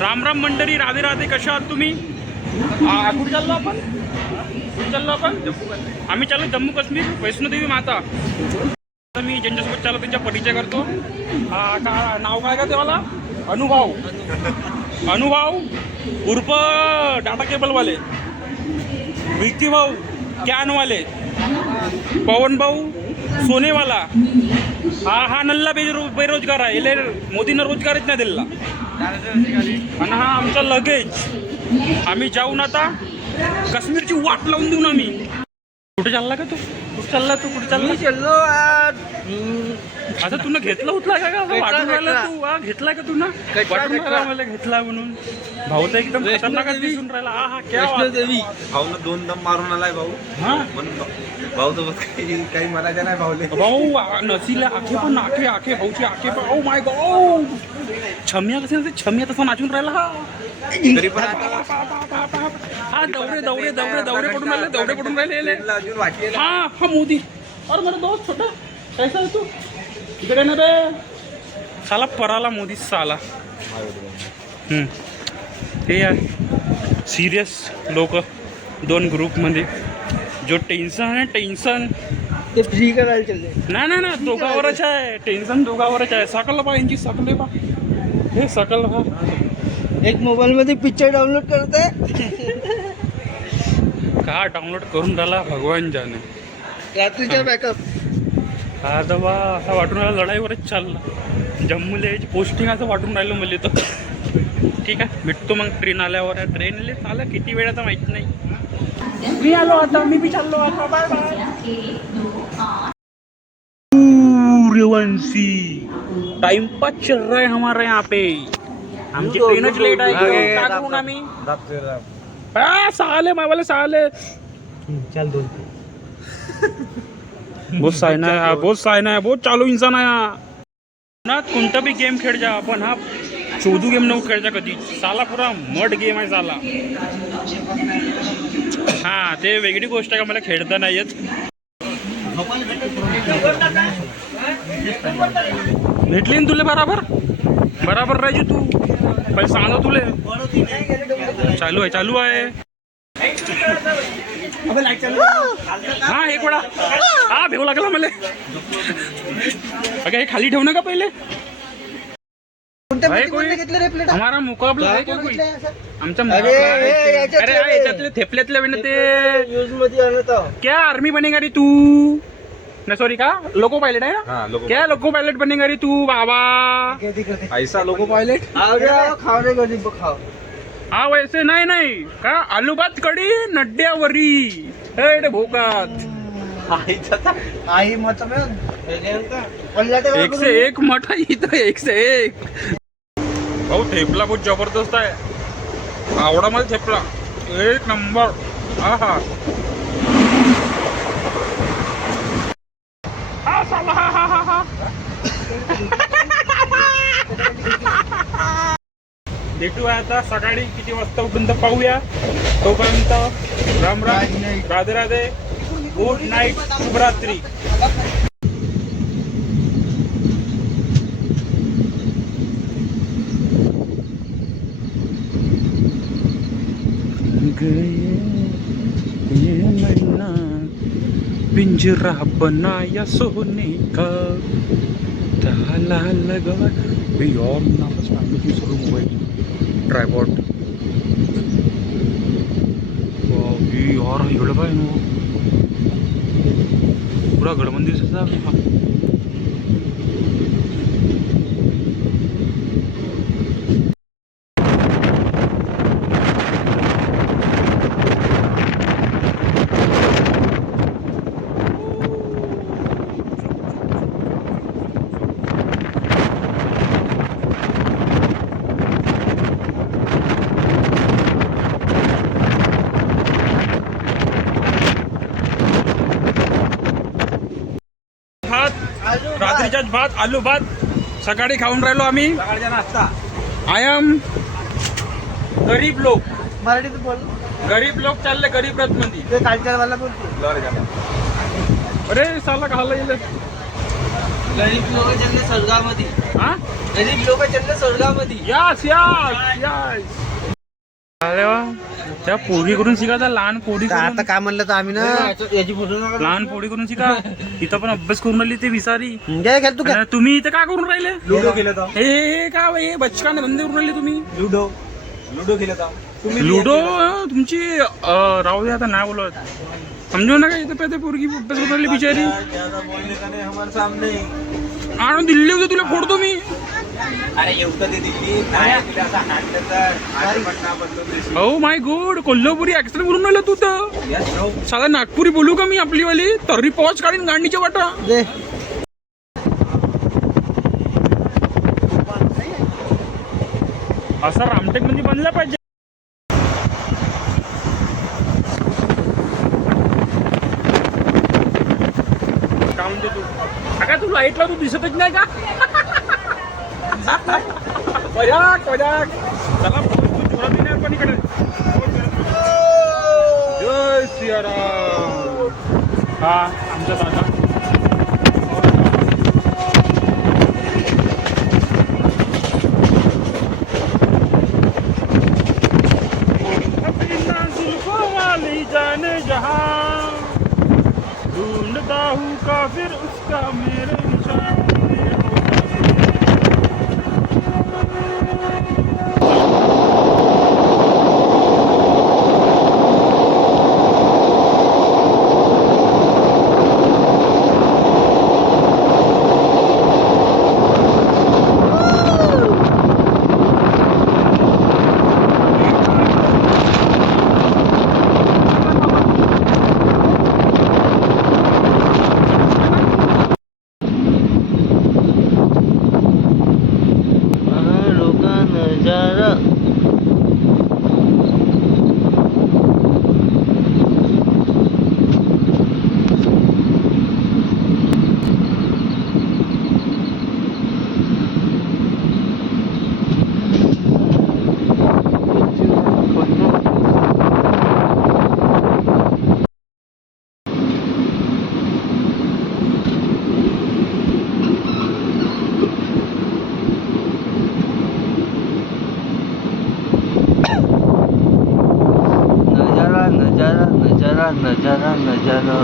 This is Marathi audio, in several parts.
राम राम मंडळी, राधे राधे. कशा आहात तुम्ही? कुठे चाललो आपण? आम्ही चाललो जम्मू काश्मीर, वैष्णोदेवी माता. तर मी ज्यांच्यासोबत चाललो त्यांचा परिचय करतो. नाव काय का तेव्हा? अनुभव उर्फ डाटा केबलवाले, विक्की भाऊ कॅनवाले, पवन भाऊ सोनेवाला. हा नल्ला बेरोजगार आहे. याला मोदीनं रोजगारच नाही दिला. आणि हा आमचा लगेज. आम्ही जाऊन आता काश्मीरची वाट लावून देऊन आम्ही. कुठे चालला का तू? कुठे चालला? चलो आता तुला घेतलं उठला का? वाटून राहिला तू? घेतलाय का तुला? वाटून राहिला मला घेतला म्हणून. भाऊ तर एकदम खतरनाकच दिसून राहिला. हा क्या वैष्णोदेवी भाऊनं 2 दम मारून आलाय भाऊ. हा भाऊ सोबत काही म्हणायचं नाही भाऊले. भाऊ नसीला आखे पण आखे भाऊची आखे पण. ओ माय गॉड, छम्या कसे छम्या तसा नाचून राहिला हा. तरी पण हा दौरे पडून राहिले. अजून वाटले हा मोदी. अरे मेरा दोस्त छोटा कैसा है तू? इकडे ना बे. साला पराला मोदी साला. ते आहे सिरियस लोक 2 ग्रुपमध्ये. जो टेन्शन आहे टेन्शन ते फ्री करायला चालले. नाही दोघावरच आहे टेन्शन. दोघावरच आहे. सकल पा यांची सकले पा. हे सकल पा. एक मोबाईल मध्ये पिक्चर डाउनलोड करत आहे. का डाउनलोड करून राहिला भगवान जाने. रात्रीच्या बॅकअप. हा दवा असा वाटून राहिला लढाईवरच चालला. जम्मूला यायची पोस्टिंग असं वाटून राहिलं मला तर. ठीक आहे, भेटतो मग ट्रेन आल्यावर. ट्रेनले आला किती वेळाचा माहित नाही. मी आलो आता. मी भी चाललो आता. Bye bye. Suryavanshi time pass चल रहा है हमारा यहाँ पे. आमची ट्रेनच लेट आहे. काय करू ना आम्ही? साले मायवाले साले. चल 2 बहुत सायना है, बहुत सायना है, बहुत चालू इंसान आहे हा. ना कोणता बी गेम खेळ जा आपण. हा चोदू गेम नको खेळजा कधी. साला पुरा मड गेम आहे साला. हा ते वेगळी गोष्ट आहे का मला खेळता नाही येत. भेटली ना तुले बराबर राहायची तू. पहिले सांगा तुले. चालू आहे. हा एक वेळा हा भेऊ लागला मला. हे खाली ठेवू नका पहिले. घेतलं रे प्लेट. हमारा मुकाबला आहे का कोई? आमचा अरे याच्यातले थेपल्यातले विन ते यूज मध्ये आणत आहो. क्या आर्मी बनेगा रे तू? नाही सॉरी का लोको पायलट आहे ना? क्या लोको पायलट बनेगा रे तू बाबा? ऐसा लोको पायलट. खाओ रे गरीब खाओ. हा वैसे नाही का आलू भात कडी नड्ड्यावरी भोकात. आई मत में 101 मठ इथं 101. भाऊ थेपला बहुत जबरदस्त आहे. आवडा मध्ये थेपला 1 नंबर. हा भेटूया आता सकाळी किती वाजता उठून तर पाहूया. तोपर्यंत राम राम, राधे राधे, गुड नाईट, शुभरात्री. ये मैना पिंजरा बनाया सोने का ताला लगा. यार नापास फॅमिली सुरू मोबाईल ट्रायपॉड. यार एवढं पाय ना पुरा गडबंदी दिसत. रात्रीच्याच भात आलू भात सकाळी खाऊन राहिलो आम्ही. सकाळचा नाश्ता. आय एम गरीब लोक. मराठीत बोल. गरीब लोक चालले गरीब रथ मध्ये. ते कालच्या वाला बोलतो. अरे साला घाला येईल. गरीब लोक चालले सलगाव मध्ये. हा गरीब लोक चलले स्वर्गामध्ये. Yes yes yes. अरे वा, त्या पोरी करून शिका, त्या लहान पोरी आता काय म्हणलं तर आम्ही ना याची फोटो नका लहान पोरी करून शिका. तिथं पण अभ्यास करून राहिली ते विसारी. काय खेळ तू काय आणि तुम्ही इथं काय करून राहिले? लुडो खेळत आहो. हे का हे बचकाने धंदे करून राहिले तुम्ही? लुडो लुडो खेळत आहो. लुडो तुमची राहू दे, आता नाही बोलत. समजू नका, इथं पे पोरगी अभ्यास करून राहिली बिचारी. ज्यादा बोलने का नाही हमारे सामने. आणून दिल्ली होते तुला फोडतो मी. अरे येऊ तर ते दिल्ली नाही तुला असं हाणलं तर आज पटना बदलून देशील. हो माय गॉड, कोल्हापुरी ऍक्सिडेंट करून राहिला तू तर. Yes no. साधा नागपुरी बोलू का मी आपली वाली? तर्री पॉच काढीन गांडीच्या वाटा. दे असा रामटेक मध्ये बनला पाहिजे. काय म्हणते तू? काय तू लाईटला तू दिसतच नाही का? मजाक मजाक. चला जोरात येणार पण इकडे. जय सियाराम. हा आमचा दादा. जाने जहां ढूंढता हूँ काफिर उसका मेरे निशान. नजारा नजारा.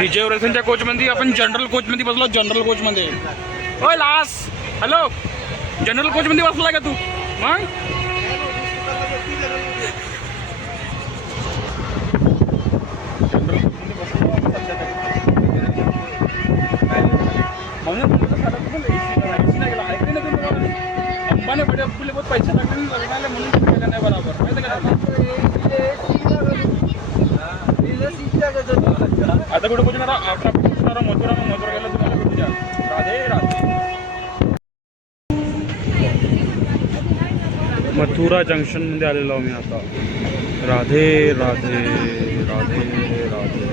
रिझर्वेशनच्या कोच मध्ये आपण जनरल कोच मध्ये बसलो. जनरल कोच मध्ये. होय लास. हॅलो, जनरल कोच मध्ये बसला का तू? मग अंबाने बडे अब्बूले बहुत पैसे लागले म्हणून नाही बरोबर माहिती का? आता कुठे पोहोचणार? आता पोहोचणार मथुरा. मथुरा गेला तुम्हाला कुठे द्या. राधे राधे. मथुरा जंक्शन मध्ये आलेलो आम्ही आता. राधे राधे राधे राधे.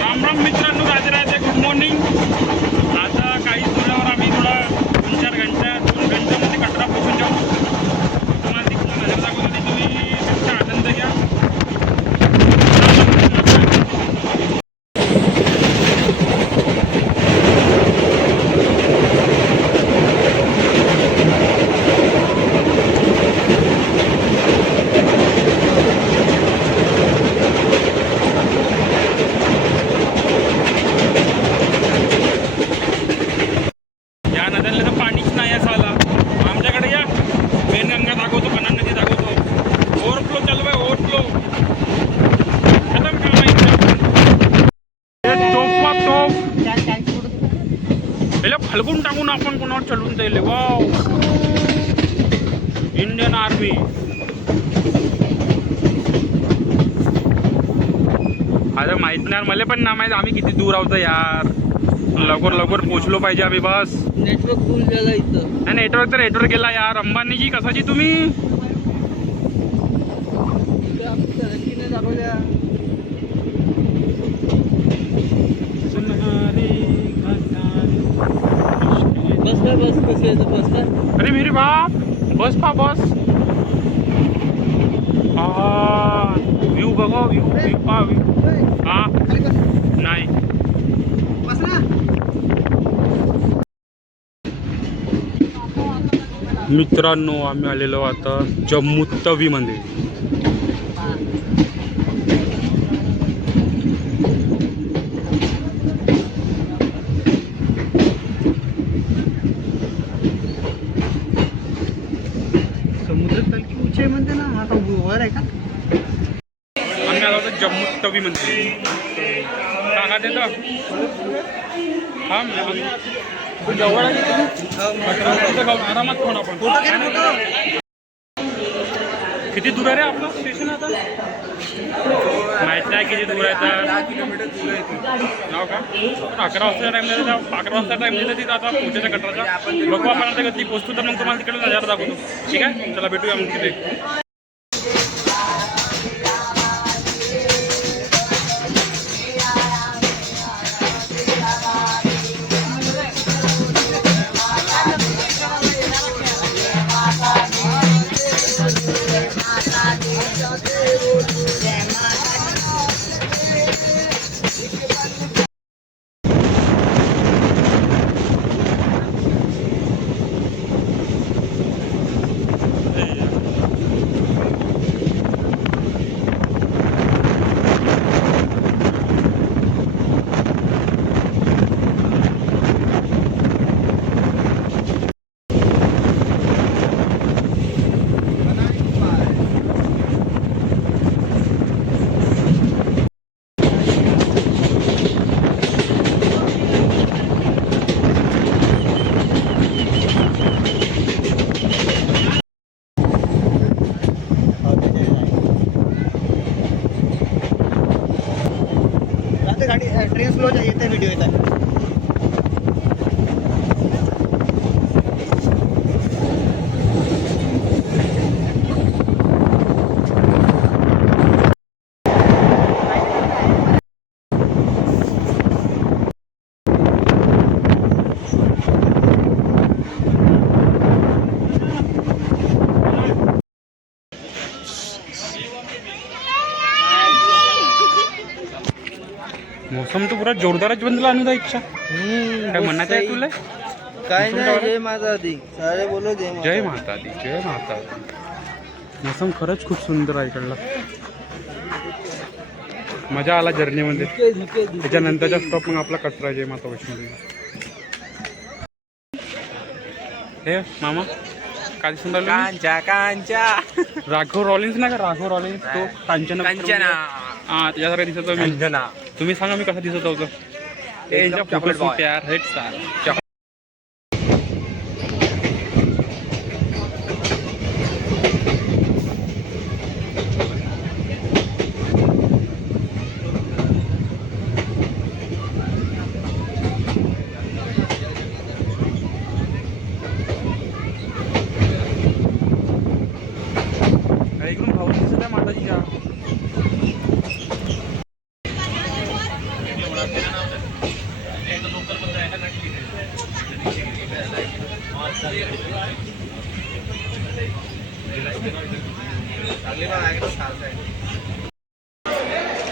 राम राम मित्रांनो, राधे राधे. Good morning. आता काही दुरावर आम्ही थोडा 2-4 घंटा 2 घंट्यामध्ये कटरा पोहोचून जाऊ. तुम्हाला तिकडून नजर दाखवतो. तुम्ही त्याचा आनंद घ्या. पहिले फालगून टाकून आपण कोणावर चढून जाईल. Wow, Indian army. आता माहित नाही मला पण ना माहित आम्ही किती दूर आहोत यार. लवकर लवकर पोहोचलो पाहिजे आम्ही. बस नेटवर्क फुल झाला इथं. नाही, नेटवर्क तर नेटवर्क गेला यार. अंबानीजी कसाची तुम्ही. बस कशी आहे बस का? अरे मेरी बाप, बस पा बस. हा व्ह्यू बघा, व्ह्यू व्ह्यू पा व्ह्यू. हा नाही मित्रांनो, आम्ही आलेलो आता जम्मू तवीमध्ये. समुद्र तल की उंचाई म्हणते ना, आता वर आहे का? आम्ही आलो होतो जम्मू तवीमध्ये. सांगा देतो हा जवळ आरामात फोन आपण. किती दूर आहे रे आपलं स्टेशन आता? माहित नाही किती दूर आहे तर. 10 किलोमीटर दूर आहे इथून. नाव का? 11 वाजता टाइम दिला. 11 वाजता टाइम दिला तिथं आता पोहोचायच्या कटराचा. बघू आपण आता कधी पोहोचतो तर मग तुम्हाला तिकडे नजारा दाखवतो. ठीक आहे, चला भेटूया मग तिथे. गाडी ट्रेन स्लो येते व्हिडिओ येतात. मौसम तो पूरा जोरदारच बनला अनुदा. इच्छा काय म्हणायचं आहे तुला? काय नाही, जय माता दी. सारे बोलो जय माता. जय माता दी, जय माता दी. मौसम खरंच खूप सुंदर आहे इकडला. मजा आला जर्नीमध्ये. त्याच्यानंतरचा स्टॉप मग आपला कटरा, जय माता वैष्णोदेवी. हे मामा काय दिसून राहिलं? कांचा कांचा राघव रॉलिन्स ना का? राघव रॉलिन्स तो कांचना. कांचना. हा त्याच्यासारखं दिसत होतो मी. कांचना. तुम्ही सांगा मी कसं दिसत होतो. Chocolate boy. यार हेच सर. इकडून भाऊ दिसत आहे माताजीच्या.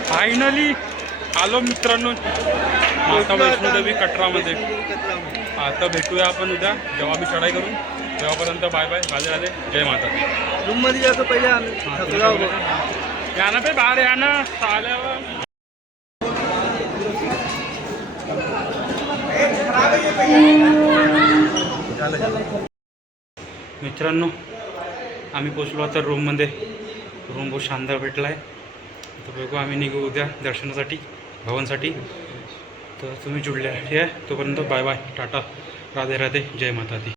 फायनली आलो मित्रांनो माता वैष्णोदेवी कटरामध्ये. आता भेटूया आपण उद्या जेव्हा मी चढाई करून. तेव्हापर्यंत बाय बाय, राधे राधे, जय माता. रूम मध्ये जातो पहिले या ना पे बाहेर या ना आल्यावर. मित्रांनो आम्ही पोचलो आता रूममध्ये. रूम बहुत शानदार भेटला आहे. तर बघू आम्ही निघू उद्या दर्शनासाठी, भवनसाठी. तर तुम्ही जुळले ठीक आहे. तोपर्यंत बाय बाय, टाटा, राधे राधे, जय माता दी.